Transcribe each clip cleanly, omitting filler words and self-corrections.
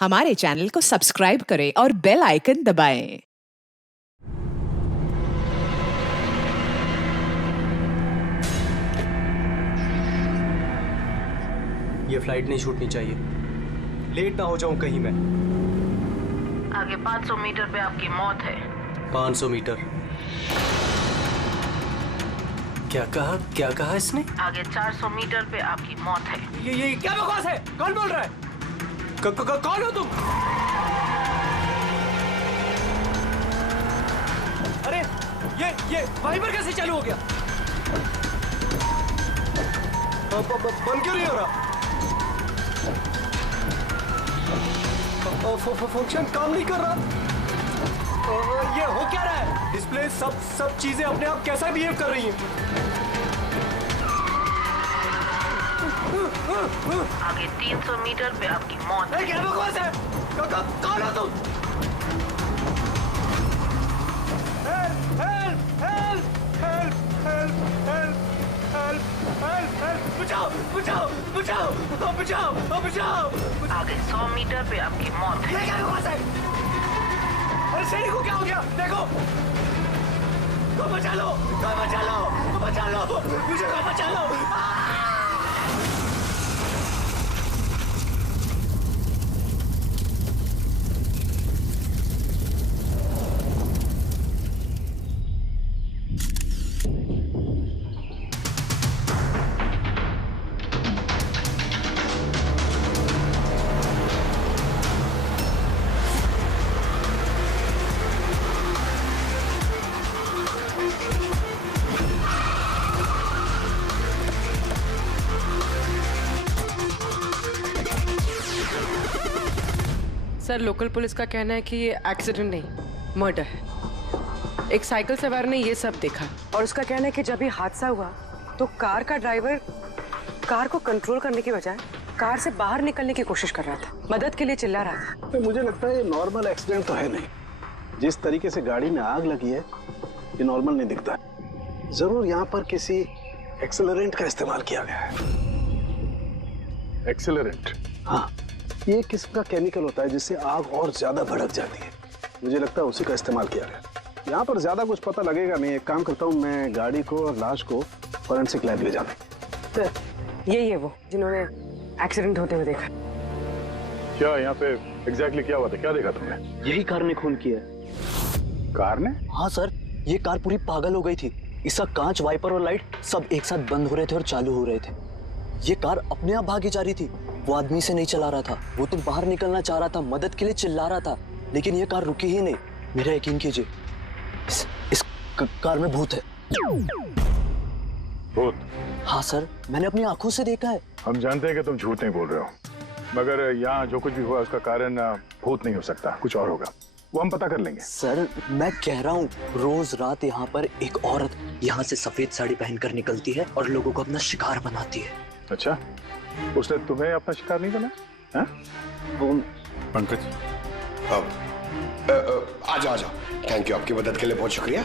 हमारे चैनल को सब्सक्राइब करें और बेल आइकन दबाएं। ये फ्लाइट नहीं छूटनी चाहिए। लेट ना हो जाऊं कहीं मैं। आगे 500 मीटर पे आपकी मौत है। 500 मीटर? क्या कहा इसने? आगे 400 मीटर पे आपकी मौत है। ये क्या बकवास है? कौन बोल रहा है? कौन हो तुम? अरे ये वाइपर कैसे चालू हो गया? बंद क्यों नहीं हो रहा? फंक्शन काम नहीं कर रहा। ये हो क्या रहा है? डिस्प्ले सब चीजें अपने आप कैसा बिहेव कर रही हैं? आगे 300 मीटर पे आपकी मौत है। क्या बकवास है? कौन हो तुम? बचाओ! आगे 100 मीटर पे आपकी मौत है। क्या बकवास है? अरे शेरी को क्या हो गया? देखो, कोई बचा लो! मुझे कोई बचा लो! सर, लोकल पुलिस का कहना है कि ये एक्सीडेंट नहीं, मर्डर है। एक साइकिल सवार ने ये सब देखा और उसका कहना है कि जब ये हादसा हुआ तो कार का ड्राइवर कार को कंट्रोल करने के बजाय कार से बाहर निकलने की कोशिश कर रहा था, मदद के लिए चिल्ला रहा था। तो मुझे लगता है ये नॉर्मल एक्सीडेंट तो है नहीं। जिस तरीके से गाड़ी में आग लगी है ये नॉर्मल नहीं दिखता। जरूर यहाँ पर किसी एक्सेलरेंट का इस्तेमाल किया गया है। एक्सेलरेंट? हाँ, ये एक किस्म का केमिकल होता है जिससे आग और ज्यादा भड़क जाती है। मुझे लगता है उसी का इस्तेमाल किया गया। यहाँ पर ज्यादा कुछ पता लगेगा नहीं। एक काम करता हूँ, मैं गाड़ी को और लाश को फॉरेंसिक लैब ले जाना। सर, यही है वो जिन्होंने एक्सीडेंट होते हुए देखा। क्या यहाँ पे एग्जैक्टली क्या हुआ था? क्या देखा तुमने? यही कार ने खून किया। कार ने? हाँ सर, ये कार पूरी पागल हो गई थी। इसका कांच, वाइपर और लाइट सब एक साथ बंद हो रहे थे और चालू हो रहे थे। ये कार अपने आप भागी जा रही थी। वो आदमी से नहीं चला रहा था, वो तो बाहर निकलना चाह रहा था, मदद के लिए चिल्ला रहा था, लेकिन ये कार रुकी ही नहीं। मेरा यकीन कीजिए, इस कार में भूत है। भूत? हाँ सर, मैंने अपनी आंखों से देखा है। हम जानते हैं कि तुम झूठ नहीं बोल रहे हो, मगर यहाँ जो कुछ भी हुआ उसका कारण भूत नहीं हो सकता, कुछ और होगा। वो हम पता कर लेंगे। सर, मैं कह रहा हूँ, रोज रात यहाँ पर एक औरत यहाँ से सफेद साड़ी पहनकर निकलती है और लोगों को अपना शिकार बनाती है। अच्छा, उसने तुम्हें अपना शिकार नहीं बना? वो पंकज, आ जाओ। थैंक यू, आपकी मदद के लिए बहुत शुक्रिया।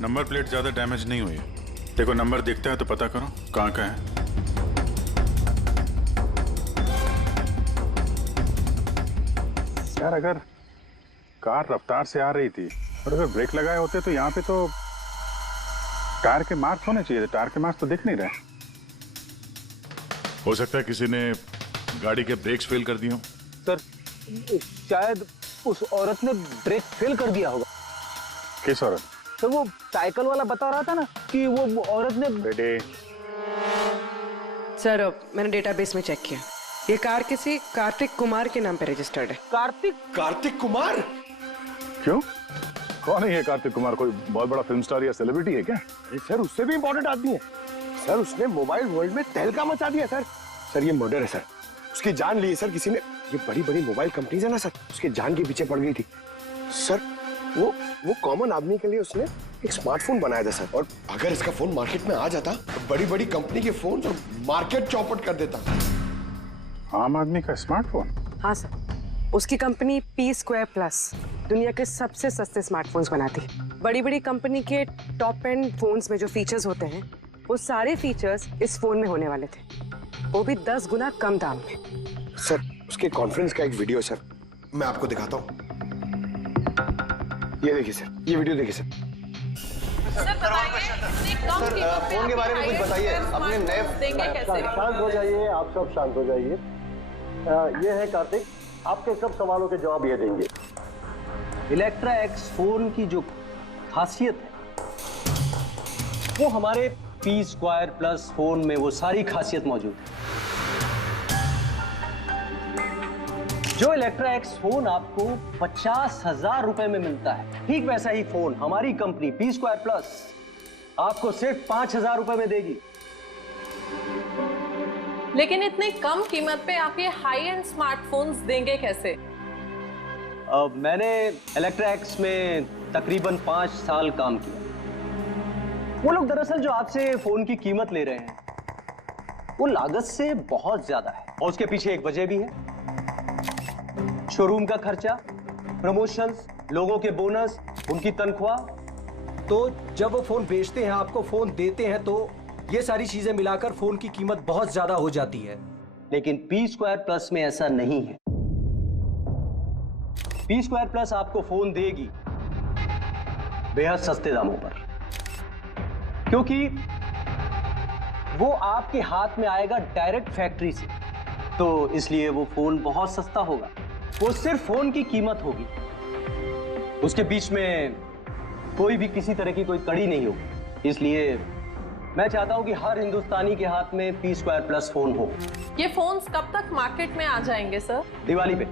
नंबर प्लेट ज्यादा डैमेज नहीं हुई है। देखो, नंबर दिखता है तो पता करो कहाँ का है। यार, अगर कार रफ्तार से आ रही थी और अगर ब्रेक लगाए होते तो यहाँ पे तो टायर के मार्क्स होने चाहिए थे। टायर के मार्क्स तो दिख नहीं रहे। हो सकता है किसी ने गाड़ी के ब्रेक्स फेल कर दिए हो। सर, शायद उस औरत ने ब्रेक फेल कर दिया होगा। किस औरत? सर, वो साइकिल वाला बता रहा था ना कि वो औरत ने। बेटे, सर, मैंने डेटाबेस में चेक किया, ये कार किसी कार्तिक कुमार के नाम पे रजिस्टर्ड है। कार्तिक कुमार? क्यों? कौन है ये कार्तिक कुमार? कोई बहुत बड़ा फिल्म स्टार या सेलिब्रिटी है क्या? सर, उससे भी इम्पोर्टेंट आदमी है सर। उसने मोबाइल वर्ल्ड में तहलका मचा दिया सर। सर, ये मर्डर है सर। उसकी जान ली है सर किसी ने। ये बड़ी मोबाइल कंपनीज है ना सर, उसके जान के पीछे पड़ गई थी सर। वो कॉमन आदमी के लिए उसने एक स्मार्टफोन बनाया था सर। और अगर इसका फोन मार्केट में आ जाता तो बड़ी कंपनी के फोन और मार्केट चौपट कर देता। आम आदमी का स्मार्टफोन? हाँ सर, उसकी कंपनी P2+ दुनिया के सबसे सस्ते स्मार्टफोन्स बनाती है। बड़ी बड़ी कंपनी के टॉप एंड फोन्स में जो फीचर्स होते हैं वो सारे फीचर्स इस फोन में होने वाले थे, वो भी 10 गुना कम दाम में। सर उसके कॉन्फ्रेंस का एक वीडियो सर, मैं आपको दिखाता हूँ। ये देखिए सर, ये वीडियो देखिए सर। फोन के बारे में कुछ बताइए, अपने नए शांत हो जाइए, आप सब शांत हो जाइए। ये है कार्तिक, आपके सब सवालों के जवाब ये देंगे। इलेक्ट्रा एक्स फोन की जो खासियत है वो हमारे P2+ फोन में वो सारी खासियत मौजूद है। जो इलेक्ट्रा एक्स फोन आपको 50,000 रुपए में मिलता है, ठीक वैसा ही फोन हमारी कंपनी P2+ आपको सिर्फ 5,000 रुपए में देगी। लेकिन इतने कम कीमत पे आप ये हाई एंड स्मार्टफोन्स देंगे कैसे? मैंने इलेक्ट्रा एक्स में तकरीबन 5 साल काम किया। वो लोग दरअसल जो आपसे फोन की कीमत ले रहे हैं वो लागत से बहुत ज्यादा है, और उसके पीछे एक वजह भी है। शोरूम का खर्चा, प्रमोशंस, लोगों के बोनस, उनकी तनख्वाह। तो जब वो फोन बेचते हैं, आपको फोन देते हैं, तो ये सारी चीजें मिलाकर फोन की कीमत बहुत ज्यादा हो जाती है। लेकिन P2+ में ऐसा नहीं है। P2+ आपको फोन देगी बेहद सस्ते दामों पर, क्योंकि वो आपके हाथ में आएगा डायरेक्ट फैक्ट्री से, तो इसलिए वो फोन बहुत सस्ता होगा। वो सिर्फ फोन की कीमत होगी, उसके बीच में कोई भी किसी तरह की कोई कड़ी नहीं होगी। इसलिए मैं चाहता हूं कि हर हिंदुस्तानी के हाथ में P2+ फोन हो। ये फोन्स कब तक मार्केट में आ जाएंगे सर? दिवाली पे।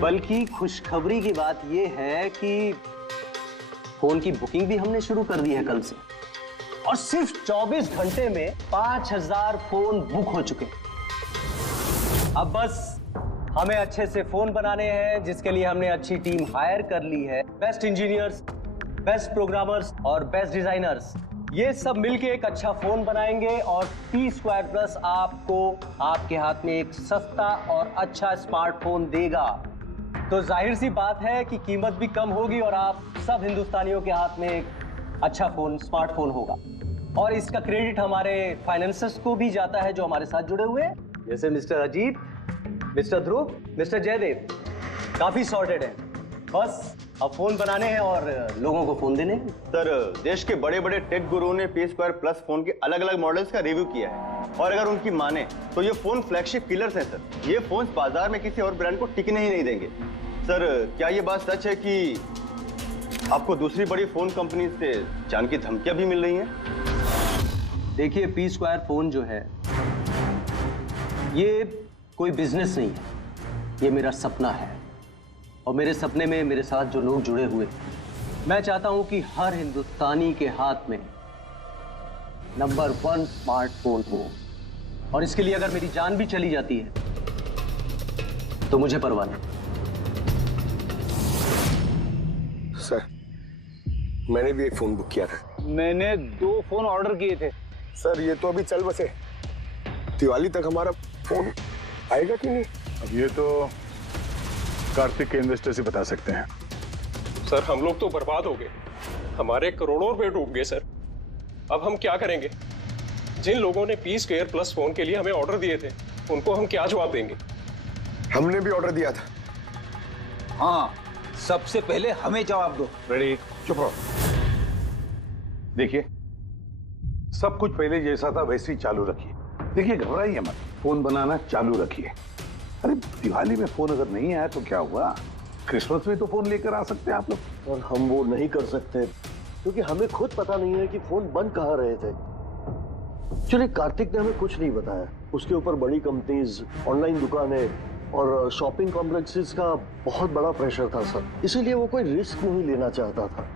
बल्कि खुशखबरी की बात यह है कि फोन की बुकिंग भी हमने शुरू कर दी है कल से, और सिर्फ 24 घंटे में 5,000 फोन बुक हो चुके हैं। अब बस हमें अच्छे से फोन बनाने हैं, जिसके लिए हमने अच्छी टीम हायर कर ली है। बेस्ट इंजीनियर्स, बेस्ट प्रोग्रामर्स और बेस्ट डिजाइनर्स, ये सब मिलके एक अच्छा फोन बनाएंगे, और P2+ आपको आपके हाथ में एक सस्ता और अच्छा स्मार्टफोन देगा। तो जाहिर सी बात है कि कीमत भी कम होगी और आप सब हिंदुस्तानियों के हाथ में एक अच्छा फोन, स्मार्टफोन होगा। और इसका क्रेडिट हमारे फाइनेंसर्स को भी जाता है जो हमारे साथ जुड़े हुए हैं, जैसे मिस्टर अजीत, मिस्टर ध्रुव, मिस्टर जयदेव। काफी सॉर्टेड है, बस अब फोन बनाने हैं और लोगों को फोन देने हैं। सर देश के बड़े बड़े टेक गुरुओं ने P2+ फोन के अलग अलग मॉडल्स का रिव्यू किया है, और अगर उनकी माने तो ये फोन फ्लैगशिप किलर्स हैं सर। ये फोन बाजार में किसी और ब्रांड को टिकने ही नहीं देंगे। सर क्या ये बात सच है कि आपको दूसरी बड़ी फोन कंपनी से जान की धमकियां भी मिल रही हैं? देखिए, P2 फोन जो है ये कोई बिजनेस नहीं है, ये मेरा सपना है, और मेरे सपने में मेरे साथ जो लोग जुड़े हुए, मैं चाहता हूं कि हर हिंदुस्तानी के हाथ में नंबर 1 स्मार्टफोन हो, और इसके लिए अगर मेरी जान भी चली जाती है तो मुझे परवाह नहीं। सर मैंने भी एक फोन बुक किया था। मैंने 2 फोन ऑर्डर किए थे। सर ये तो अभी चल बसे, दिवाली तक हमारा फोन आएगा कि नहीं? अब ये तो कार्तिक के इन्वेस्टर से बता सकते हैं। सर हम लोग तो बर्बाद हो गए, हमारे करोड़ों रुपए डूब गए सर। अब हम क्या करेंगे? जिन लोगों ने P2+ फोन के लिए हमें ऑर्डर दिए थे, उनको हम क्या जवाब देंगे? हमने भी ऑर्डर दिया था। हाँ, सबसे पहले हमें जवाब दो। रेडी, चुप रहो। देखिए, सब कुछ पहले जैसा था वैसे ही चालू रखिए। देखिए, घबराइए मत, फोन बनाना चालू रखिए। अरे दिवाली में फोन अगर नहीं आया तो क्या हुआ, क्रिसमस में तो फोन लेकर आ सकते हैं आप लोग। और हम वो नहीं कर सकते क्योंकि हमें खुद पता नहीं है कि फोन बन कहाँ रहे थे। चलिए, कार्तिक ने हमें कुछ नहीं बताया। उसके ऊपर बड़ी कंपनीज, ऑनलाइन दुकानें और शॉपिंग कॉम्प्लेक्सेस का बहुत बड़ा प्रेशर था सर, इसीलिए वो कोई रिस्क नहीं लेना चाहता था।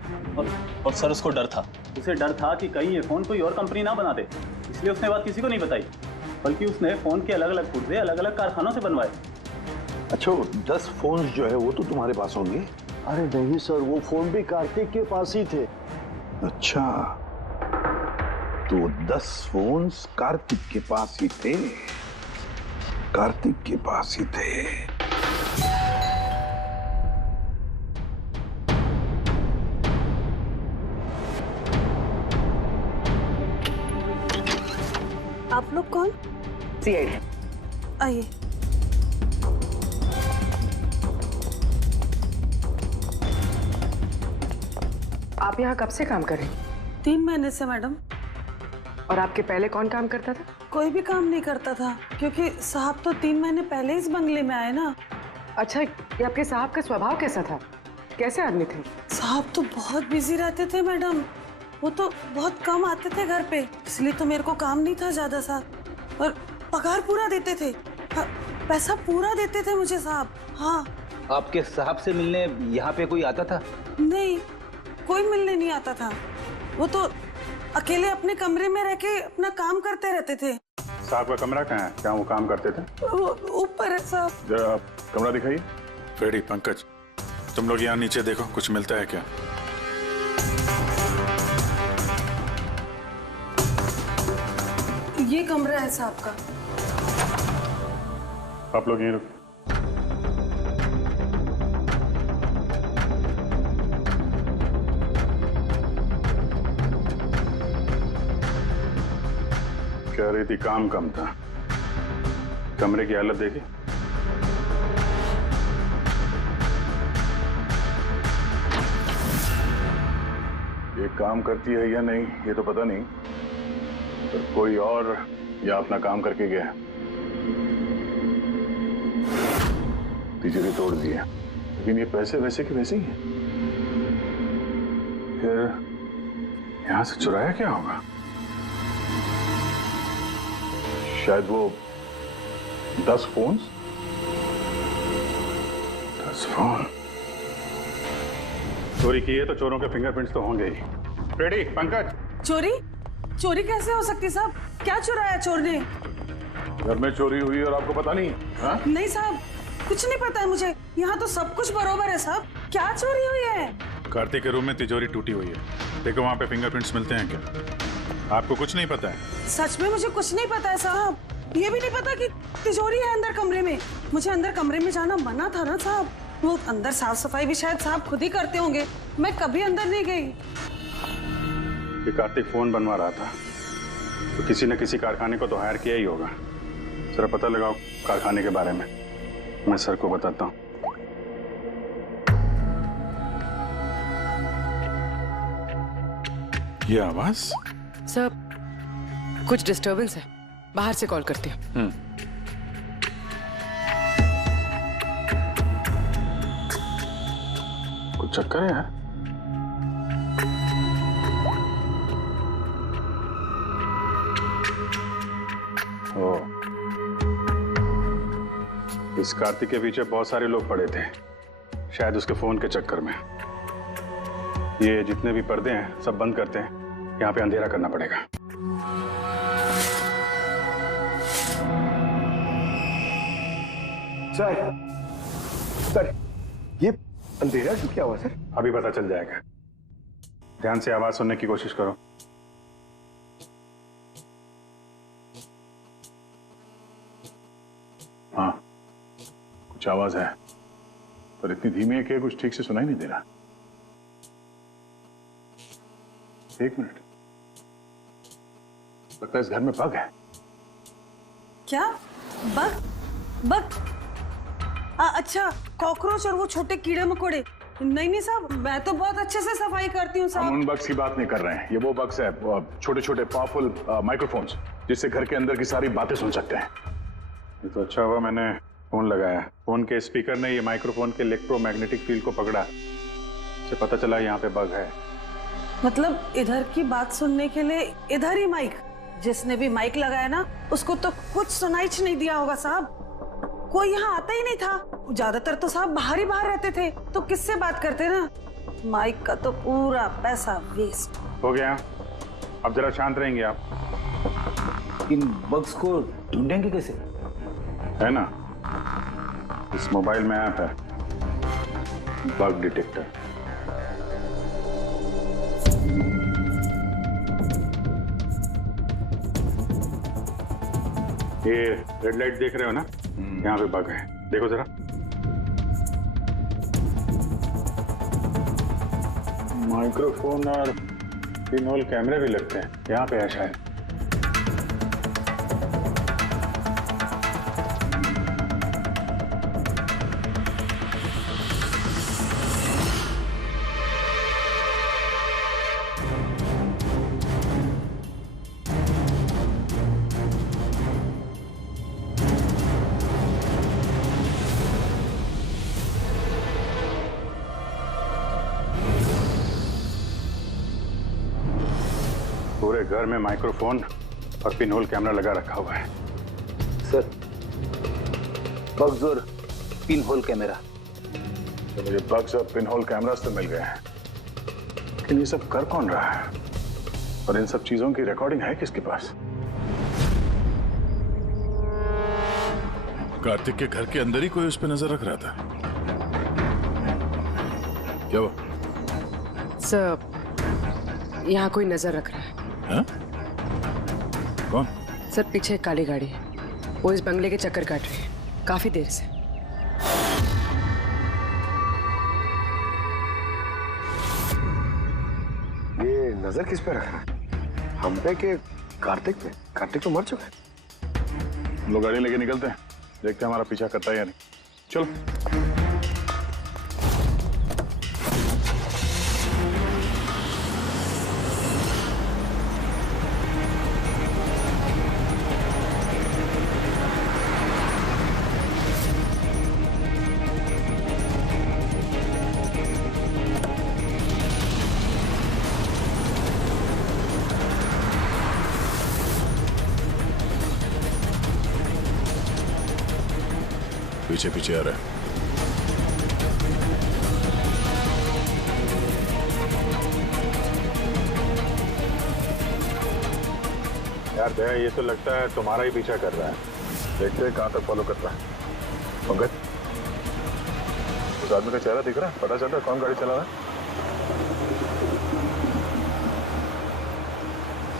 और सर उसको डर था, उसे डर था कि कहीं ये फोन कोई और कंपनी ना बना दे, इसलिए उसने बात किसी को नहीं बताई, बल्कि उसने फोन के अलग अलग पुर्जे अलग अलग कारखानों से बनवाए। अच्छा, 10 फोन जो है वो तो तुम्हारे पास होंगे? अरे नहीं सर, वो फोन भी कार्तिक के पास ही थे। अच्छा, तो 10 फोन कार्तिक के पास ही थे। कार्तिक के पास ही थे। आप लोग कौन? सीआईडी। आइए। आप यहाँ कब से काम कर रही? 3 महीने से मैडम। और आपके पहले कौन काम करता था? कोई भी काम नहीं करता था, क्योंकि साहब तो 3 महीने पहले इस बंगले में आए ना। अच्छा, ये आपके साहब का स्वभाव कैसा था? कैसे आदमी थे? साहब तो बहुत बिजी रहते थे मैडम। वो तो बहुत कम आते थे घर पे, इसलिए तो मेरे को काम नहीं था ज्यादा सा। और पगार पूरा देते थे, पैसा पूरा देते थे मुझे साहब। हाँ। आपके साहब से मिलने यहाँ पे कोई आता था? नहीं, कोई मिलने नहीं आता था। वो तो अकेले अपने कमरे में रह के अपना काम करते रहते थे। साहब का कमरा कहाँ है? क्या वो काम करते थे? वो ऊपर है साहब। जरा आप कमरा दिखाइए। फ्रेडी, पंकज, तुम लोग यहाँ नीचे देखो, कुछ मिलता है क्या? ये कमरा है साहब का। आप लोग यहीं रुको। कह रही थी काम कम था, कमरे की हालत देखी? ये काम करती है या नहीं ये तो पता नहीं, पर कोई और या अपना काम करके गया। तिजोरी तोड़ दी है, लेकिन ये पैसे वैसे के वैसे ही हैं। फिर यहां से चुराया क्या होगा? शायद वो 10 फोन। चोरी की है तो चोरों के फिंगरप्रिंट्स तो होंगे ही। रेडी पंकज? चोरी? चोरी कैसे हो सकती साहब? क्या चुराया चोर ने? घर में चोरी हुई और आपको पता नहीं? हा? नहीं साहब, कुछ नहीं पता है मुझे। यहाँ तो सब कुछ बरोबर है साहब। क्या चोरी हुई है? कार्तिक के रूम में तिजोरी टूटी हुई है, देखो वहाँ पे फिंगरप्रिंट्स मिलते हैं क्या? आपको कुछ नहीं पता है? सच में मुझे कुछ नहीं पता है साहब। ये भी नहीं पता कि तिजोरी है अंदर कमरे में। मुझे अंदर कमरे में जाना मना था ना साहब। वो अंदर साफ सफाई भी शायद साहब खुद ही करते होंगे, मैं कभी अंदर नहीं गई। ये कार्तिक फोन बनवा रहा था, तो किसी न किसी कारखाने को तो हायर किया ही होगा। जरा पता लगाओ कारखाने के बारे में, मैं सर को बताता हूँ। ये आवाज? सर, कुछ डिस्टरबेंस है, बाहर से कॉल करती हूँ। कुछ चक्कर है यार? इस कार्तिक के पीछे बहुत सारे लोग पड़े थे, शायद उसके फोन के चक्कर में। ये जितने भी पर्दे हैं सब बंद करते हैं, यहाँ पे अंधेरा करना पड़ेगा। सर, ये अंधेरा क्यों क्या हुआ सर? अभी पता चल जाएगा। ध्यान से आवाज सुनने की कोशिश करो। हाँ, कुछ आवाज है, पर इतनी धीमी है कि कुछ ठीक से सुनाई नहीं दे रहा। एक मिनट, लगता है इस घर में बग है। क्या बग? बग? अच्छा, कॉकरोच और वो छोटे कीड़े मकोड़े। नहीं साहब, मैं तो बहुत अच्छे से सफाई करती हूँ साहब। हम उन बग्स की बात नहीं कर रहे हैं, ये वो बग्स है, छोटे छोटे पावरफुल माइक्रोफोन्स, जिससे घर के अंदर की सारी बातें सुन सकते हैं। ये तो अच्छा हुआ मैंने फोन लगाया। फोन के स्पीकर ने ये माइक्रोफोन के इलेक्ट्रोमैग्नेटिक फील्ड को पकड़ा, इससे पता चला यहाँ पे बग है। मतलब इधर की बात सुनने के लिए इधर ही माइक? जिसने भी माइक लगाया ना, उसको तो कुछ सुनाई नहीं दिया होगा साहब। कोई यहाँ आता ही नहीं था, ज्यादातर तो साहब बाहर ही बाहर रहते थे, तो किससे बात करते ना? माइक का तो पूरा पैसा वेस्ट हो गया। अब जरा शांत रहेंगे आप। इन बग्स को ढूंढेंगे कैसे? है ना, इस मोबाइल में ऐप है, बग डिटेक्टर। ये रेड लाइट देख रहे हो ना, यहाँ पे बग है, देखो जरा। माइक्रोफोन और पिन होल कैमरे भी लगते हैं, यहाँ पे है शायद। पूरे घर में माइक्रोफोन और पिन होल कैमरा लगा रखा हुआ है। सर, बग्स और पिन होल कैमरा। तो मुझे बग्स और पिन होल कैमरास तो मिल गए हैं, लेकिन ये सब कर कौन रहा है और इन सब चीजों की रिकॉर्डिंग है किसके पास? कार्तिक के घर के अंदर ही कोई उस पर नजर रख रहा था। क्या वो? सर, यहाँ कोई नजर रख रहा है। हाँ? कौन? सर, पीछे एक काली गाड़ी है, वो इस बंगले के चक्कर काट रही है काफी देर से। ये नजर किस पे रख रहा है? हम पे कि कार्तिक पे? कार्तिक तो मर चुका है। हम लोग गाड़ी लेके निकलते हैं, देखते हैं हमारा पीछा करता है या नहीं। चलो। पीछे पीछे आ रहा है। यार भैया, ये तो लगता है तुम्हारा ही पीछा कर रहा है। देखते हैं कहां तक फॉलो करता है। पंकज, उस आदमी का चेहरा दिख रहा है? पता चल रहा है कौन गाड़ी चला रहा है?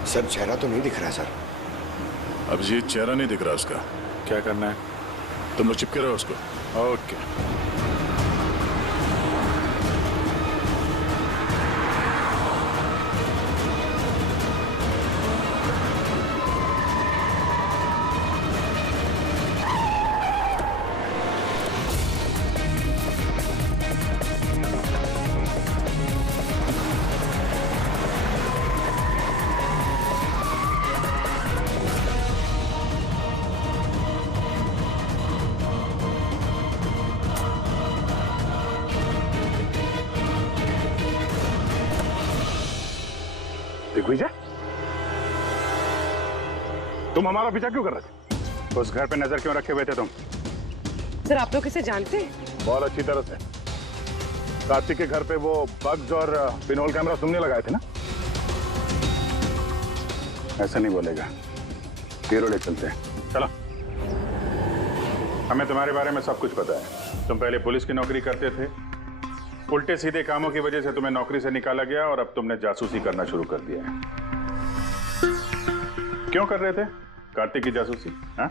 सर, चेहरा तो नहीं दिख रहा है सर। अभिजीत, चेहरा नहीं दिख रहा उसका। क्या करना है? तुम लोग चिपके रहो उसको। ओके। दिग्विजय, तुम हमारा पीछा क्यों कर रहे थे? उस घर पे नजर क्यों रखे हुए थे तुम? सर, आप लोग इसे जानते हैं? बहुत अच्छी तरह से। कार्तिक के घर पे वो बग्स और पिनहोल कैमरा तुमने लगाए थे ना? ऐसा नहीं बोलेगा। हीरो ले चलते हैं, चलो। हमें तुम्हारे बारे में सब कुछ पता है। तुम पहले पुलिस की नौकरी करते थे, उल्टे सीधे कामों की वजह से तुम्हें नौकरी से निकाला गया और अब तुमने जासूसी करना शुरू कर दिया है। क्यों कर रहे थे कार्तिक की जासूसी? हाँ?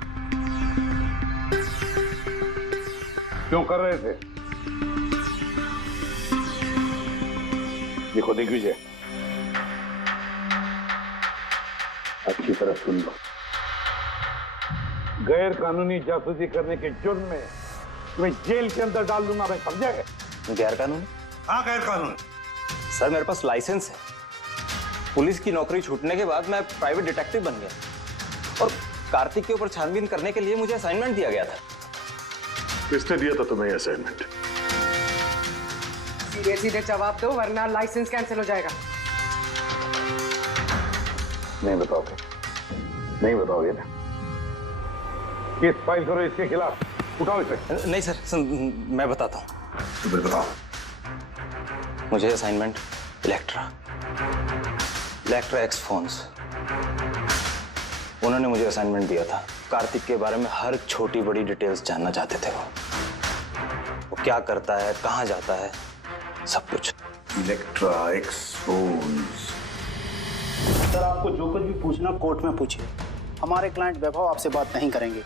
क्यों कर रहे थे? देखो दिग्विजय, अच्छी तरह सुन लो। गैर कानूनी जासूसी करने के जुर्म में तुम्हें जेल के अंदर डाल दूंगा, मैं समझा गया? गैर कानूनी? हाँ, गैर कानूनी। सर, मेरे पास लाइसेंस है। पुलिस की नौकरी छूटने के बाद मैं प्राइवेट डिटेक्टिव बन गया और कार्तिक के ऊपर छानबीन करने के लिए मुझे असाइनमेंट दिया गया था। किसने दिया था तुम्हें असाइनमेंट? सीधे सीधे जवाब दो, वरना लाइसेंस कैंसिल हो जाएगा। नहीं बताओगे? नहीं बताओगे ना? केस फाइल करो इसके खिलाफ, उठाओ इसे। नहीं सर, मैं बताता हूँ। तो बताओ। मुझे असाइनमेंट इलेक्ट्रा एक्स फोन्स, उन्होंने मुझे असाइनमेंट दिया था। कार्तिक के बारे में हर छोटी बड़ी डिटेल्स जानना चाहते थे। वो क्या करता है, कहाँ जाता है, सब कुछ। Electra x phones. सर, आपको जो कुछ भी पूछना कोर्ट में पूछिए। हमारे क्लाइंट वैभव आपसे बात नहीं करेंगे।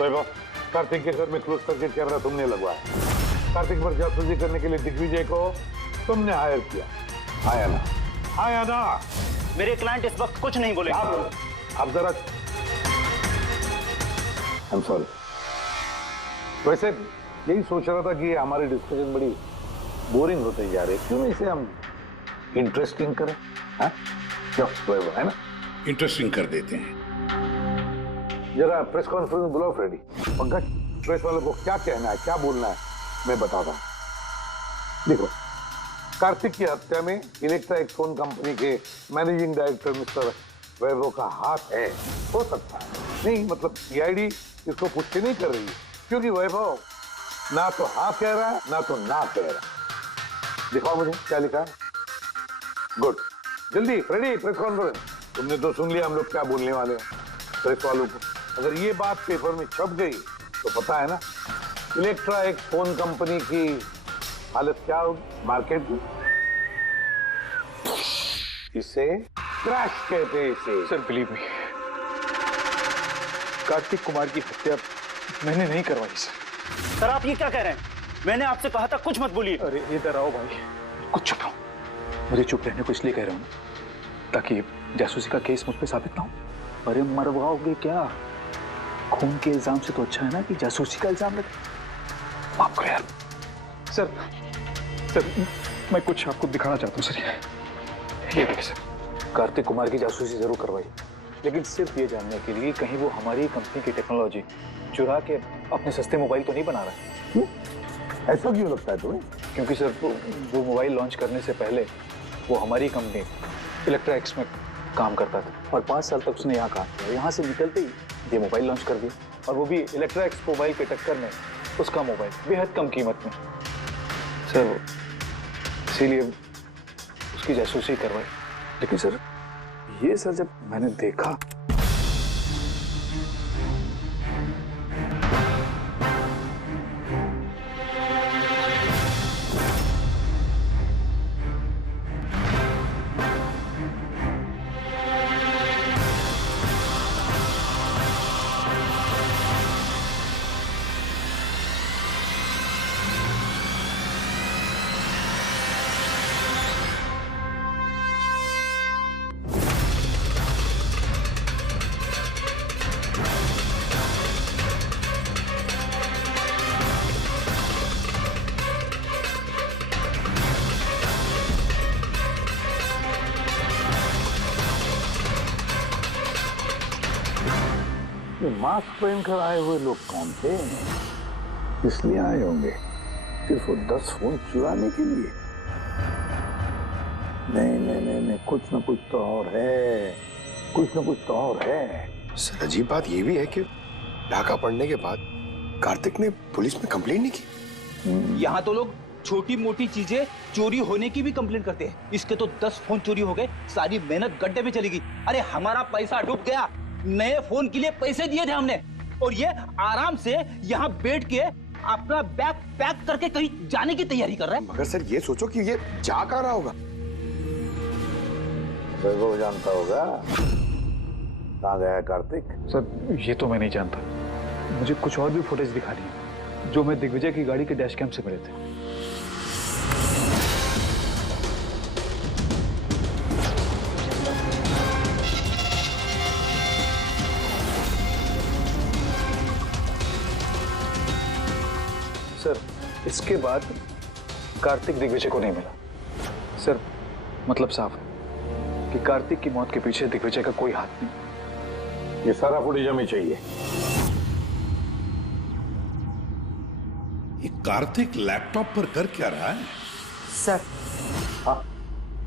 वैभव, कार्तिक के घर में क्लोज सर्किट कैमरा तुमने लगवाया। कार्तिक पर जासूसी करने के लिए दिग्विजय को तुमने हायर किया। आया ना? आया ना? मेरे क्लाइंट इस वक्त कुछ नहीं बोलेंगे। अब जरा I'm sorry। वैसे यही सोच रहा था कि हमारी डिस्कशन बड़ी बोरिंग होते जा रही है, क्यों इसे हम इंटरेस्टिंग करें? हाँ, क्यों वैभव, है ना? इंटरेस्टिंग कर देते हैं। जरा प्रेस कॉन्फ्रेंस बुलाओ फ्रेडी। पंकज, प्रेस वालों को क्या कहना है, क्या बोलना है, मैं बताता हूँ। देखो, कार्तिक की हत्या में इलेक्ट्रा एक फोन कंपनी के मैनेजिंग डायरेक्टर मिस्टर वैभव का हाथ है, हो सकता है। नहीं मतलब सीआईडी इसको पुष्टि नहीं कर रही है, क्योंकि वैभव ना तो हाँ कह रहा है ना तो ना कह रहा है। दिखाओ मुझे क्या लिखा है। गुड, जल्दी रेडी प्रेस कॉन्फ्रेंस। तुमने तो सुन लिया हम लोग क्या बोलने वाले हैं प्रेस वालों को। अगर ये बात पेपर में छप गई तो पता है ना इलेक्ट्रा एक फोन कंपनी की हालत क्या होगी मार्केट में। इसे क्रैश कहते हैं इसे। Sir believe me, Kartik Kumar की हत्या मैंने नहीं करवाई सर। सर आप ये क्या कह रहे हैं? मैंने आपसे कहा था कुछ मत बोलिए। अरे इधर आओ भाई, कुछ चुप रहो। मुझे चुप रहने को इसलिए कह रहा हूँ ताकि जासूसी का केस मुझ पे साबित ना हो। अरे मरवाओगे क्या? खून के इल्जाम से तो अच्छा है ना कि जासूसी का इल्जाम लगे। माफ करो यार। सर मैं कुछ आपको दिखाना चाहता हूँ सर। ये देखिए सर, कार्तिक कुमार की जासूसी जरूर करवाई, लेकिन सिर्फ ये जानने के लिए कहीं वो हमारी कंपनी की टेक्नोलॉजी चुरा के अपने सस्ते मोबाइल तो नहीं बना रहा है। ऐसा क्यों लगता है तुम्हें? क्योंकि सर वो मोबाइल लॉन्च करने से पहले वो हमारी कंपनी इलेक्ट्रा एक्स में काम करता था और 5 साल तक उसने यहाँ काम किया। यहाँ से निकलते ही ये मोबाइल लॉन्च कर दिया, और वो भी इलेक्ट्रा एक्स मोबाइल के टक्कर में उसका मोबाइल बेहद कम कीमत में। सर इसीलिए उसकी जासूसी करवाई। लेकिन सर ये सर जब मैंने देखा मास्क पहनकर आए हुए लोग कौन थे? इसलिए आए होंगे सिर्फ वो 10 फोन चुराने के लिए? नहीं, कुछ ना कुछ तो और है, कुछ ना कुछ तो और है। सर अजीब बात ये भी है कि डाका पड़ने के बाद कार्तिक ने पुलिस में कंप्लेंट नहीं की। यहाँ तो लोग छोटी मोटी चीजें चोरी होने की भी कंप्लेंट करते हैं। इसके तो 10 फोन चोरी हो गए, सारी मेहनत गड्ढे में चली गई। अरे हमारा पैसा डूब गया, नए फोन के लिए पैसे दिए थे हमने, और ये आराम से यहाँ बैठ के अपना बैग पैक करके कहीं जाने की तैयारी कर रहा है। मगर सर ये सोचो कि ये जा कहाँ रहा होगा। वैभव जानता होगा कहाँ गया है कार्तिक। सर ये तो मैं नहीं जानता, मुझे कुछ और भी फुटेज दिखा दी जो मैं दिग्विजय की गाड़ी के डैश कैम से मिले थे। सर इसके बाद कार्तिक दिग्विजय को नहीं मिला। सर मतलब साफ है कि कार्तिक की मौत के पीछे दिग्विजय का कोई हाथ नहीं। ये सारा फुटेज हमें चाहिए। ये कार्तिक लैपटॉप पर कर क्या रहा है? सर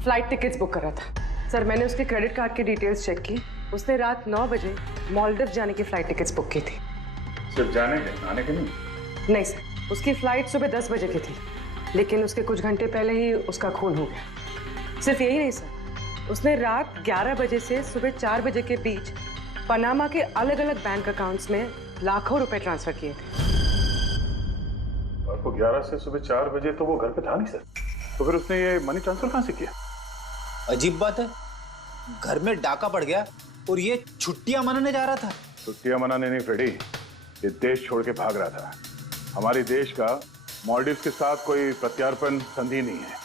फ्लाइट टिकट्स बुक कर रहा था। सर मैंने उसके क्रेडिट कार्ड की डिटेल्स चेक की, उसने रात 9 बजे मालदीव जाने की फ्लाइट टिकट्स बुक की थी। सिर्फ जाने के, आने के नहीं? नहीं सर, उसकी फ्लाइट सुबह 10 बजे की थी, लेकिन उसके कुछ घंटे पहले ही उसका खून हो गया। सिर्फ यही नहीं सर, उसने रात 11 बजे से सुबह 4 बजे के बीच पनामा के अलग अलग बैंक अकाउंट्स में लाखों रुपए ट्रांसफर किए थे। रात को 11 से सुबह 4 बजे तो वो घर पे था नहीं सर, तो फिर उसने ये मनी ट्रांसफर कहाँ से किया? अजीब बात है, घर में डाका पड़ गया और ये छुट्टियां मनाने जा रहा था। छुट्टियां मनाने नहीं फ्रेडी, ये देश छोड़ के भाग रहा था। हमारे देश का मालदीव के साथ कोई प्रत्यार्पण संधि नहीं है।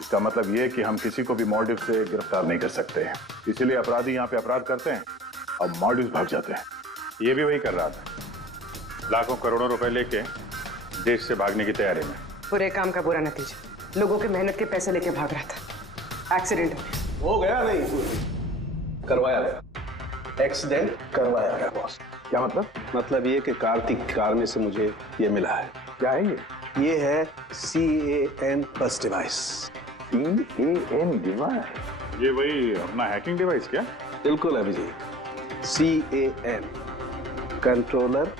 इसका मतलब ये कि हम किसी को भी मालदीव से गिरफ्तार नहीं कर सकते हैं। इसीलिए अपराधी यहाँ पे अपराध करते हैं और मालदीव भाग जाते हैं। ये भी वही कर रहा था, लाखों करोड़ों रुपए लेके देश से भागने की तैयारी में। बुरे काम का बुरा नतीजा, लोगों के मेहनत के पैसे लेके भाग रहा था। एक्सीडेंट हो गया नहीं, करवाया गया। एक्सीडेंट करवाया गया बॉस। क्या मतलब? मतलब ये कि कार्तिक कार में से मुझे ये मिला है। क्या है ये? ये है CAN बस डिवाइस। CAN device? ये वही अपना हैकिंग डिवाइस क्या? बिल्कुल Abhijeet, CAN controller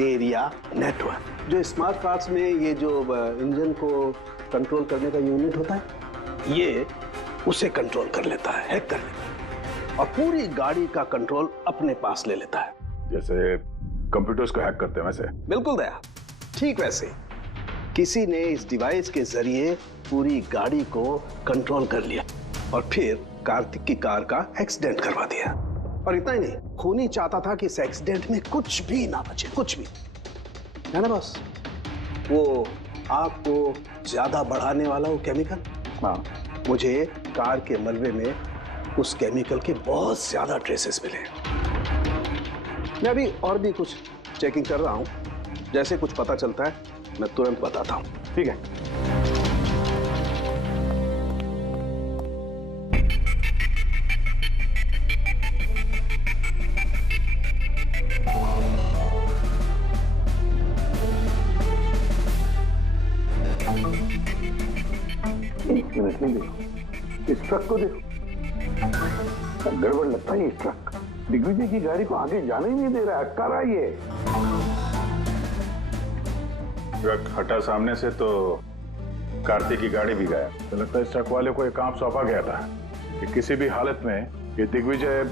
area network. जो स्मार्ट कार्ड्स में ये जो इंजन को कंट्रोल करने का यूनिट होता है, ये उसे कंट्रोल कर लेता है, हैक कर लेता है और पूरी गाड़ी का कंट्रोल अपने पास ले लेता है। जैसे कंप्यूटर्स को हैक करते हैं वैसे? बिल्कुल दया, ठीक वैसे किसी ने इस डिवाइस के जरिए पूरी गाड़ी को कंट्रोल कर लिया और फिर कार्तिक की कार का एक्सीडेंट करवा दिया। और इतना ही नहीं, खूनी चाहता था कि इस एक्सीडेंट में कुछ भी ना बचे, कुछ भी, है ना बॉस? वो आग को ज्यादा बढ़ाने वाला वो केमिकल, हाँ, मुझे कार के मलबे में उस केमिकल के बहुत ज्यादा ट्रेसेस मिले। मैं अभी और भी कुछ चेकिंग कर रहा हूं, जैसे कुछ पता चलता है मैं तुरंत बताता हूं, ठीक है? एक मिनट नहीं, देखो इस ट्रक को देखो, गड़बड़ लगता है। इस ट्रक दिग्विजय की गाड़ी को आगे जाने ही नहीं दे रहा है, अटका रहा है ये। ट्रक हटा सामने से तो कार्तिक की गाड़ी भी गया। तो लगता है इस ट्रक वाले को एक काम सौंपा गया था कि किसी भी हालत में ये दिग्विजय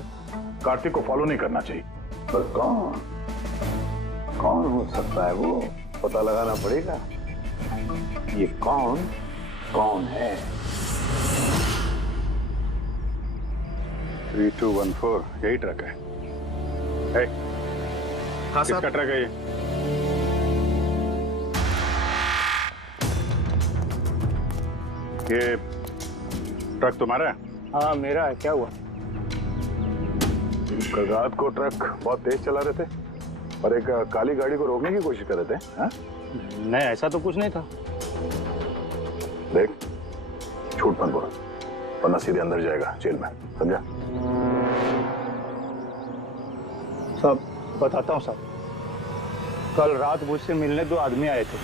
कार्तिक को फॉलो नहीं करना चाहिए। पर कौन हो सकता है वो, पता लगाना पड़ेगा। ये कौन है? 3214 यही ट्रक है। हाँ किसका साहब। ट्रक है ये ट्रक तुम्हारा है? हाँ मेरा है, क्या हुआ? कल रात को ट्रक बहुत तेज चला रहे थे और एक काली गाड़ी को रोकने की कोशिश कर रहे थे, हाँ? नहीं ऐसा तो कुछ नहीं था। देख, झूठ मत बोल वरना सीधे अंदर जाएगा जेल में, समझा? सब बताता हूँ साहब। कल रात मुझसे मिलने 2 आदमी आए थे।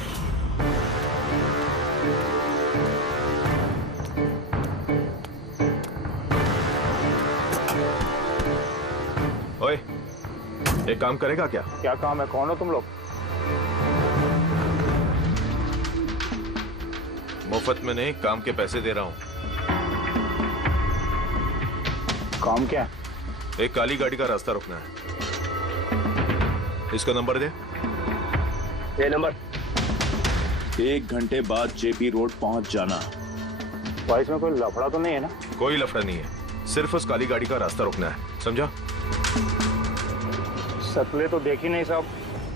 ओए, एक काम करेगा क्या? क्या काम है? कौन हो तुम लोग? मुफ्त में नहीं, काम के पैसे दे रहा हूं। काम क्या? एक काली गाड़ी का रास्ता रोकना है। इसका नंबर दे। ये नंबर। 1 घंटे बाद जेपी रोड पहुंच जाना। भाई इसमें कोई लफड़ा तो नहीं है ना? कोई लफड़ा नहीं है, सिर्फ उस काली गाड़ी का रास्ता रोकना है, समझा? शक्लें तो देखी नहीं साहब,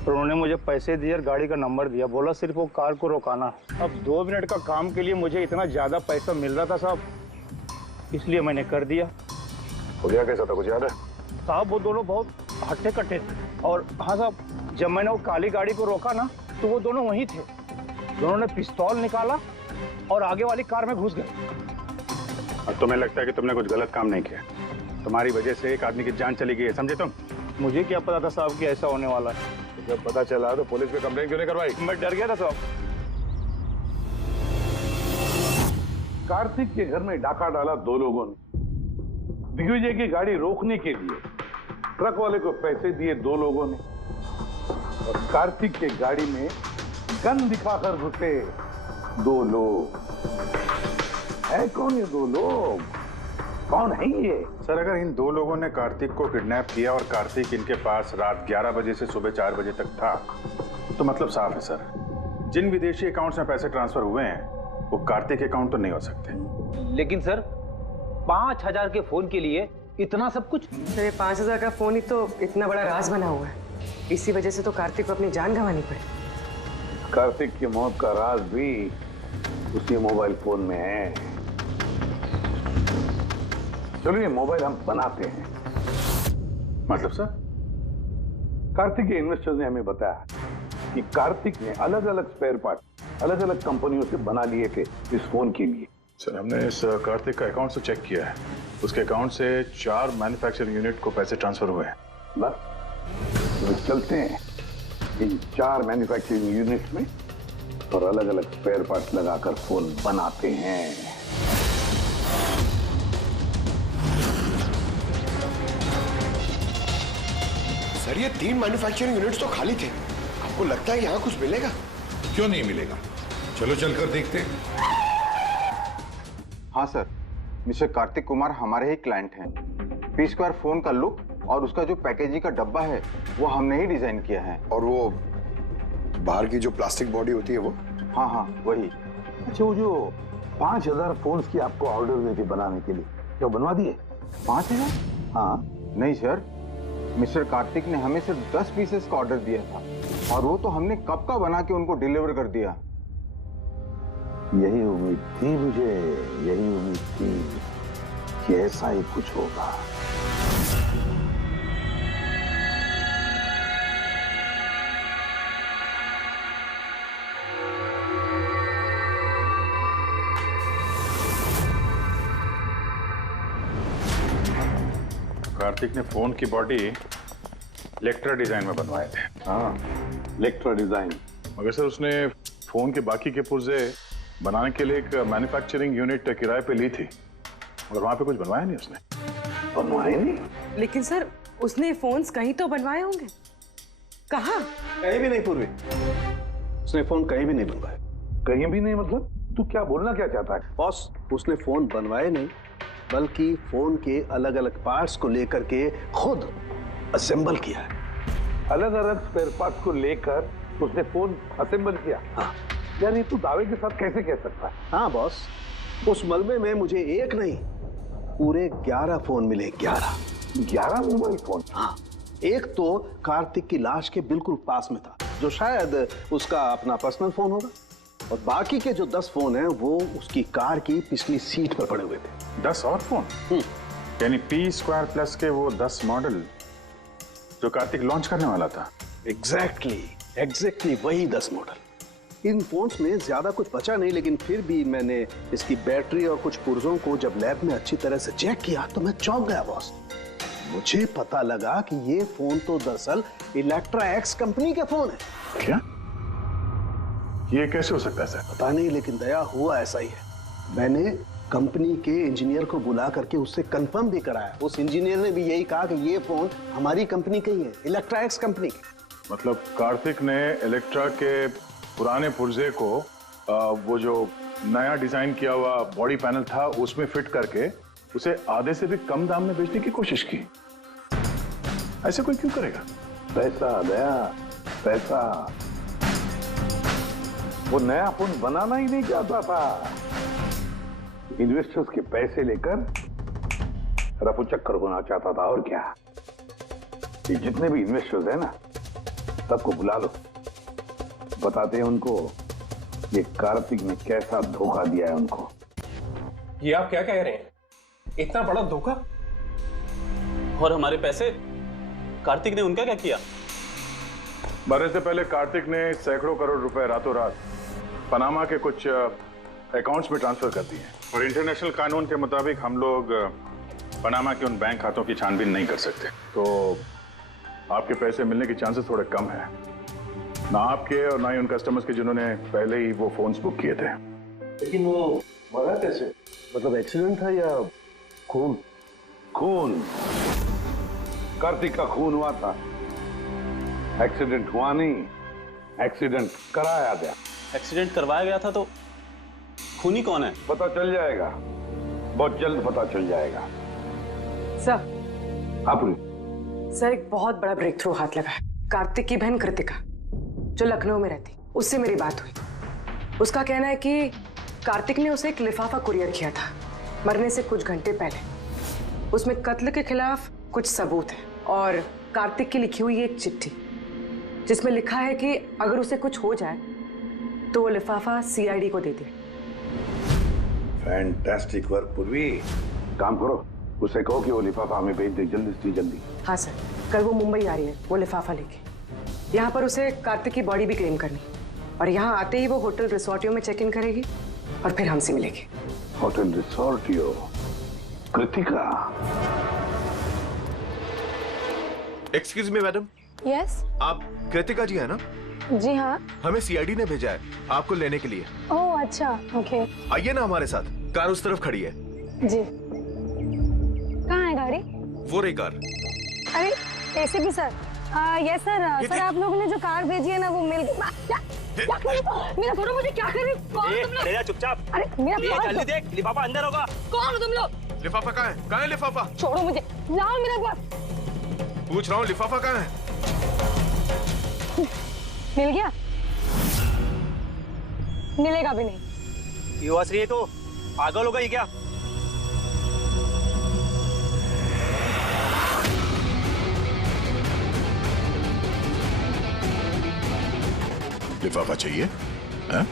पर उन्होंने मुझे पैसे दिए और गाड़ी का नंबर दिया, बोला सिर्फ वो कार को रोकाना। अब 2 मिनट का काम के लिए मुझे इतना ज्यादा पैसा मिल रहा था साहब, इसलिए मैंने कर दिया। हो गया कैसा था, कुछ याद है? साहब वो दोनों बहुत हट्टे कट्टे थे और हाँ साहब, जब मैंने वो काली गाड़ी को रोका ना तो वो दोनों वहीं थे। दोनों ने पिस्तौल निकाला और आगे वाली कार में घुस गए। और तुम्हें लगता है कि तुमने कुछ गलत काम नहीं किया? तुम्हारी वजह से एक आदमी की जान चली गई है, समझे तुम? मुझे क्या पता था साहब कि ऐसा होने वाला है। तो जब पता चला तो पुलिस में कंप्लेंट क्यों नहीं करवाई? मैं डर गया था साहब। कार्तिक के घर में डाका डाला 2 लोगों ने। दिग्विजय की गाड़ी रोकने के लिए ट्रक वाले को पैसे दिए 2 लोगों ने और कार्तिक के गाड़ी में गन दिखाकर घुसे 2 लोग। है कौन ये 2 लोग? कौन है ये? सर, अगर इन 2 लोगों ने कार्तिक को किडनैप किया और कार्तिक इनके पास रात 11 बजे से सुबह 4 बजे तक था, तो मतलब साफ है सर, जिन विदेशी अकाउंट्स में पैसे ट्रांसफर हुए हैं वो कार्तिक अकाउंट तो नहीं हो सकते। लेकिन सर 5000 के फोन के लिए इतना सब कुछ? सर ये 5000 का फोन ही तो इतना बड़ा राज बना हुआ है, इसी वजह से तो कार्तिक को अपनी जान गंवानी पड़ी। कार्तिक की मौत का राज भी उसी मोबाइल फोन में है। चलो ये मोबाइल हम बनाते हैं। मतलब सर? कार्तिक के इन्वेस्टर्स ने हमें बताया कि कार्तिक ने अलग अलग स्पेयर पार्ट अलग अलग कंपनियों से बना लिए थे इस फोन के लिए। सर, हमने इस कार्तिक का अकाउंट से चेक किया है, उसके अकाउंट से 4 मैन्युफैक्चरिंग यूनिट को पैसे ट्रांसफर हुए हैं। बस तो चलते हैं इन 4 मैन्युफैक्चरिंग यूनिट में और अलग अलग स्पेयर पार्ट लगाकर फोन बनाते हैं। सर ये 3 मैन्युफैक्चरिंग यूनिट्स तो खाली थे, आपको लगता है यहाँ कुछ मिलेगा? क्यों नहीं मिलेगा, चलो चलकर देखते हैं। हाँ सर, मिस्टर कार्तिक कुमार हमारे ही क्लाइंट हैं। पी स्क्वायर फोन का लुक और उसका जो पैकेजिंग का डब्बा है वो हमने ही डिजाइन किया है। और वो बाहर की जो प्लास्टिक बॉडी होती है वो? हाँ हाँ वही। अच्छा, वो जो 5000 फोन्स की आपको ऑर्डर दी थी बनाने के लिए, क्या बनवा दिए? 5000? हाँ। नहीं सर, मिस्टर कार्तिक ने हमें सिर्फ 10 पीसेस का ऑर्डर दिया था और वो तो हमने कब का बना के उनको डिलीवर कर दिया। यही उम्मीद थी मुझे, यही उम्मीद थी कि ऐसा ही कुछ होगा। कार्तिक ने फोन की बॉडी इलेक्ट्रा डिजाइन में बनवाए थे। हाँ, इलेक्ट्रा डिजाइन। मगर सर उसने फोन के बाकी के पुर्जे बनाने के लिए एक मैन्युफैक्चरिंग यूनिट किराए पे ली थी, मगर वहां पे कुछ बनवाया नहीं उसने। बनवाए नहीं? लेकिन सर उसने फोन्स कहीं तो बनवाए होंगे। कहाँ? कहीं भी नहीं पूर्वी, उसने फोन कहीं भी नहीं बनवाए। कहीं भी नहीं मतलब? तू क्या बोलना क्या चाहता है? बॉस, उसने फोन बनवाए नहीं, बल्कि फोन के अलग अलग पार्ट्स को लेकर के खुद असेंबल किया है। अलग अलग स्पेयर पार्ट्स को लेकर उसने फोन असेंबल किया? हाँ। यार ये तू दावे के साथ कैसे कह सकता है? हाँ बॉस, उस मलबे में मुझे एक नहीं पूरे 11 फोन मिले। 11 मोबाइल फोन? हाँ। एक तो कार्तिक की लाश के बिल्कुल पास में था, जो शायद उसका अपना पर्सनल फोन होगा, और बाकी के जो 10 फोन हैं वो उसकी कार की पिछली सीट पर पड़े हुए थे। 10 और फोन? यानी पी स्क्वायर प्लस के वो 10 मॉडल जो कार्तिक लॉन्च करने वाला था। एग्जैक्टली वही 10 मॉडल। इन फोन्स में ज्यादा कुछ बचा नहीं, लेकिन फिर भी मैंने इसकी बैटरी और कुछ पुर्जों को जब लैब में अच्छी तरह से चेक किया तो मैं चौंक गया बॉस। मुझे पता लगा कि ये फोन तो दरअसल इलेक्ट्रा एक्स कंपनी के फोन है। क्या? ये कैसे हो सकता है सर? पता नहीं, लेकिन दया हुआ ऐसा ही है। मैंने कंपनी के इंजीनियर को बुला करके उससे कंफर्म भी कराया। उस इंजीनियर ने भी यही कहा कि ये फोन हमारी कंपनी का ही है, इलेक्ट्रा एक्स कंपनी के। मतलब कार्तिक ने इलेक्ट्रा के पुराने पुर्जे को वो जो नया डिजाइन किया हुआ बॉडी पैनल था उसमें फिट करके उसे आधे से भी कम दाम में बेचने की कोशिश की। ऐसे कोई क्यों करेगा? पैसा दया, पैसा। वो नया फोन बनाना ही नहीं चाहता था, इन्वेस्टर्स के पैसे लेकर रफू चक्कर होना चाहता था। और क्या, ये जितने भी इन्वेस्टर्स हैं ना, सबको बुला लो, बताते हैं उनको ये कार्तिक ने कैसा धोखा दिया है उनको। ये आप क्या कह रहे हैं? इतना बड़ा धोखा? और हमारे पैसे कार्तिक ने उनका क्या किया? मरने से पहले कार्तिक ने सैकड़ों करोड़ रुपए रातों रात पनामा के कुछ अकाउंट्स में ट्रांसफर कर दिए, और इंटरनेशनल कानून के मुताबिक हम लोग पनामा के उन बैंक खातों की छानबीन नहीं कर सकते। तो आपके पैसे मिलने के चांसेस थोड़े कम है, ना आपके और ना ही उन कस्टमर्स के जिन्होंने पहले ही वो फोन्स बुक किए थे। लेकिन वो मरा कैसे? मतलब एक्सीडेंट था या खून? खून, कार्तिक का खून हुआ था। एक्सीडेंट हुआ नहीं, एक्सीडेंट कराया गया। एक्सीडेंट करवाया गया था तो खूनी कौन है? पता चल जाएगा, बहुत जल्द पता चल जाएगा। सर। हाँ पूरी। सर, एक बहुत बड़ा ब्रेक थ्रू हाथ लगा है। कार्तिक की बहन कृतिका, जो लखनऊ में रहती, उससे मेरी बात हुई। उसका कहना है कि कार्तिक ने उसे एक लिफाफा कुरियर किया था मरने से कुछ घंटे पहले। उसमें कत्ल के खिलाफ कुछ सबूत है और कार्तिक की लिखी हुई एक चिट्ठी जिसमें लिखा है कि अगर उसे कुछ हो जाए तो वो लिफाफा सीआईडी को दे दे। फैंटास्टिक वर्क पूर्वी। काम करो, उसे कहो कि वो लिफाफा हमें भेज दे जल्दी से जल्दी। हाँ सर, कल वो मुंबई आ रही है वो लिफाफा लेके। यहाँ पर उसे कार्तिक की बॉडी भी क्लेम करनी, और यहाँ आते ही वो होटल रिसोर्टियो में चेक इन करेगी और फिर हमसे मिलेगी। होटल रिसोर्टियो? Kritika? Excuse me madam. Yes. आप कृतिका जी है ना? जी हाँ। हमें सीआईडी ने भेजा है आपको लेने के लिए। ओह अच्छा, ओके। आइए ना हमारे साथ, कार उस तरफ खड़ी है। जी। कहाँ है गाड़ी? वो रही कार। अरे ACP sir, yes sir. Sir आप लोगों ने जो कार भेजी है ना वो मिल गई। मेरा फोटो मुझे क्या कर रही हो? चुपचाप। अरे मेरा जल्दी देख, लिफाफा अंदर होगा। कौन हो तुम लोग? लिफाफा कहाँ है? कहाँ है लिफाफा? छोड़ो मुझे, लाओ मेरा पास। पूछ रहा हूँ लिफाफा कहाँ है? मिल गया? मिलेगा भी नहीं। ये हंस रही है तो पागल हो गई क्या? लिफाफा चाहिए? हैं?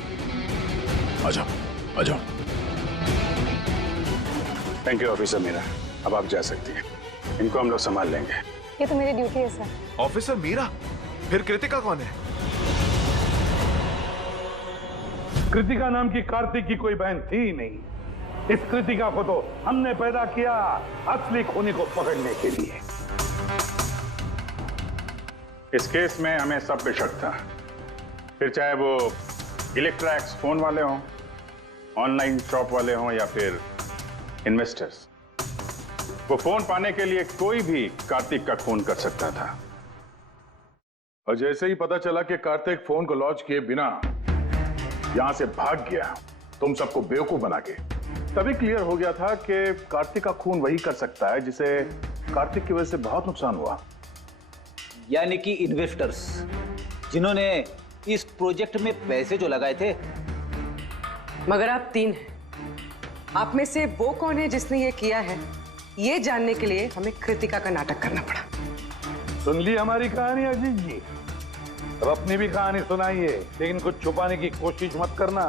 आ जाओ, आ जाओ। थैंक यू ऑफिसर मीरा, अब आप जा सकती हैं। इनको हम लोग संभाल लेंगे। ये तो मेरी ड्यूटी है सर। ऑफिसर मीरा? फिर कृतिका कौन है? कृतिका नाम की कार्तिक की कोई बहन थी ही नहीं। इस कृतिका को तो हमने पैदा किया असली खूनी को पकड़ने के लिए। इस केस में हमें सब पे शक था, फिर चाहे वो इलेक्ट्रैक्स फोन वाले हों, ऑनलाइन शॉप वाले हों या फिर इन्वेस्टर्स। वो फोन पाने के लिए कोई भी कार्तिक का खून कर सकता था। और जैसे ही पता चला कि कार्तिक फोन को लॉन्च किए बिना यहां से भाग गया, तुम सबको बेवकूफ बना के, तभी क्लियर हो गया था कि कार्तिक का खून वही कर सकता है जिसे कार्तिक की वजह से बहुत नुकसान हुआ। यानी कि इन्वेस्टर्स जिन्होंने इस प्रोजेक्ट में पैसे जो लगाए थे। मगर आप 3 हैं। आप में से वो कौन है जिसने ये किया है, ये जानने के लिए हमें कृतिका का नाटक करना पड़ा। सुन ली हमारी कहानी अजीत जी? अब अपनी भी कहानी सुनाइए, लेकिन कुछ छुपाने की कोशिश मत करना,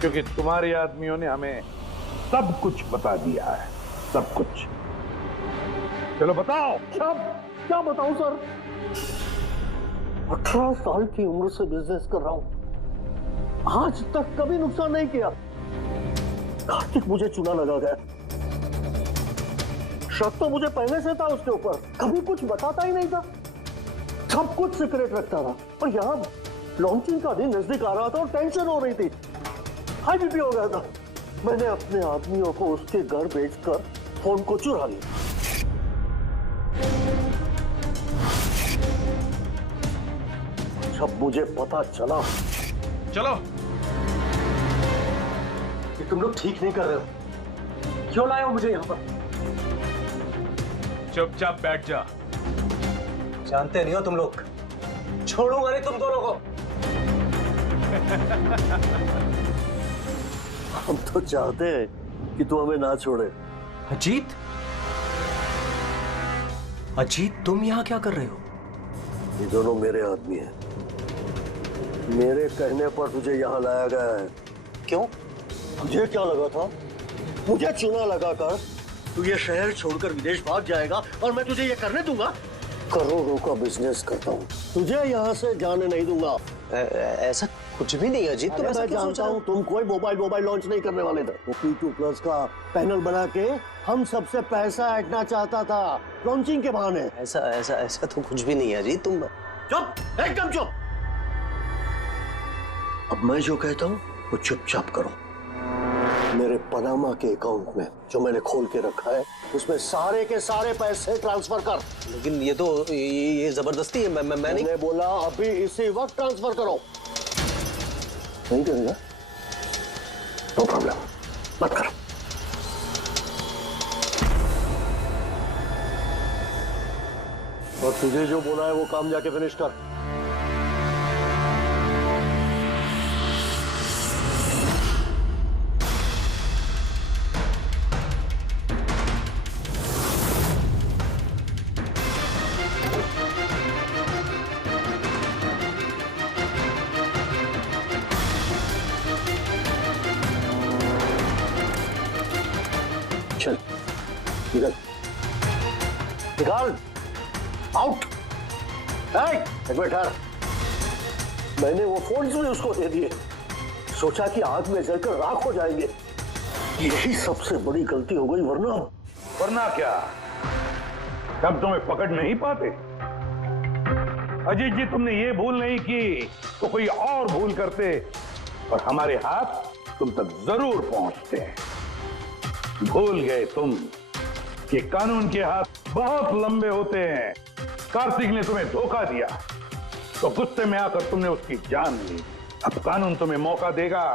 क्योंकि तुम्हारे आदमियों ने हमें सब कुछ बता दिया है, सब कुछ। चलो बताओ। क्या बताऊं सर? 18 साल की उम्र से बिजनेस कर रहा हूं, आज तक कभी नुकसान नहीं किया। कार्तिक मुझे चुना लगा गया। शक तो मुझे पहले से था उसके ऊपर, कभी कुछ बताता ही नहीं था, सब कुछ सीक्रेट रखता था। और यहाँ लॉन्चिंग का दिन नजदीक आ रहा था और टेंशन हो रही थी, हाई बीपी हो गया था। मैंने अपने आदमियों को उसके घर भेजकर फोन को चुरा लिया। जब मुझे पता चला, चलो, कि तुम लोग ठीक नहीं कर रहे हो, क्यों लाए हो मुझे यहाँ पर? चुपचाप बैठ जा। जानते नहीं हो तुम लोग, छोड़ूंगा नहीं तुम दोनों को। हम तो चाहते हैं कि तू हमें ना छोड़े। अजीत, अजीत तुम यहाँ क्या कर रहे हो? ये दोनों मेरे आदमी हैं। मेरे कहने पर तुझे यहाँ लाया गया है। क्यों? तुझे क्या लगा था मुझे चुना लगाकर तू ये शहर छोड़कर विदेश भाग जाएगा और मैं तुझे ये करने दूंगा? करोड़ों का बिजनेस करता हूँ, तुझे यहाँ से जाने नहीं दूंगा। ऐसा कुछ भी नहीं अजीत, तुम ऐसा क्यों सोच रहे हो? तुम कोई मोबाइल लॉन्च नहीं करने वाले थे। वो P2+ का पैनल बना के हम सबसे पैसा ऐंठना चाहता था लॉन्चिंग के बहाने। ऐसा तो कुछ भी नहीं है अजीत, तुम चुप, एकदम चुप। अब मैं जो कहता हूँ वो चुपचाप करो। मेरे पनामा के अकाउंट में जो मैंने खोल के रखा है उसमें सारे के सारे पैसे ट्रांसफर कर। लेकिन ये तो ये जबरदस्ती है। मैंने बोला अभी इसी वक्त ट्रांसफर करो। नहीं करेगा? नो प्रॉब्लम, मत करो। और तुझे जो बोला है वो काम जाके फिनिश कर। चल निकल, निकाल, आउट। एक मिनट ठहर। मैंने वो फोन भी उसको दे दिए, सोचा कि आग में जलकर राख हो जाएंगे। यही सबसे बड़ी गलती हो गई, वरना क्या? तब तुम्हें पकड़ नहीं पाते? अजीत जी, तुमने ये भूल नहीं की तो कोई और भूल करते और हमारे हाथ तुम तक जरूर पहुंचते। भूल गए तुम कि कानून के हाथ बहुत लंबे होते हैं। कार्तिक ने तुम्हें धोखा दिया तो गुस्से में आकर तुमने उसकी जान ली। अब कानून तुम्हें मौका देगा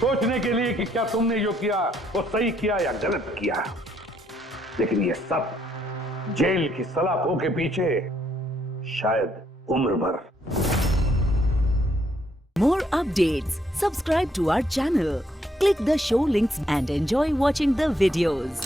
सोचने के लिए कि क्या तुमने जो किया वो सही किया या गलत किया। लेकिन ये सब जेल की सलाखों के पीछे शायद उम्र भर। More updates. Subscribe to our channel. Click the show links and enjoy watching the videos.